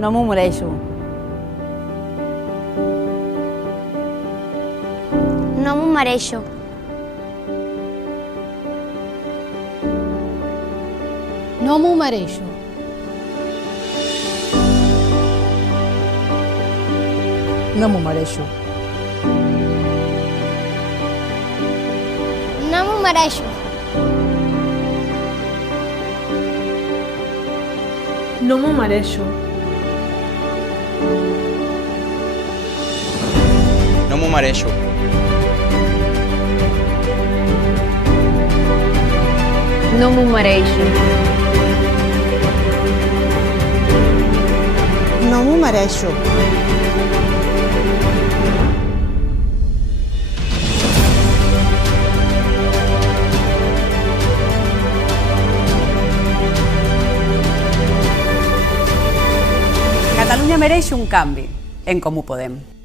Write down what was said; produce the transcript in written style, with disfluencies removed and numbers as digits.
No m'ho mereixo. No m'ho mereixo. No m'ho mereixo. No m'ho mereixo. No m'ho mereixo. No m'ho mereixo. No m'ho mereixo. No m'ho mereixo. No m'ho mereixo. Catalunya mereix un canvi. En Comú Podem.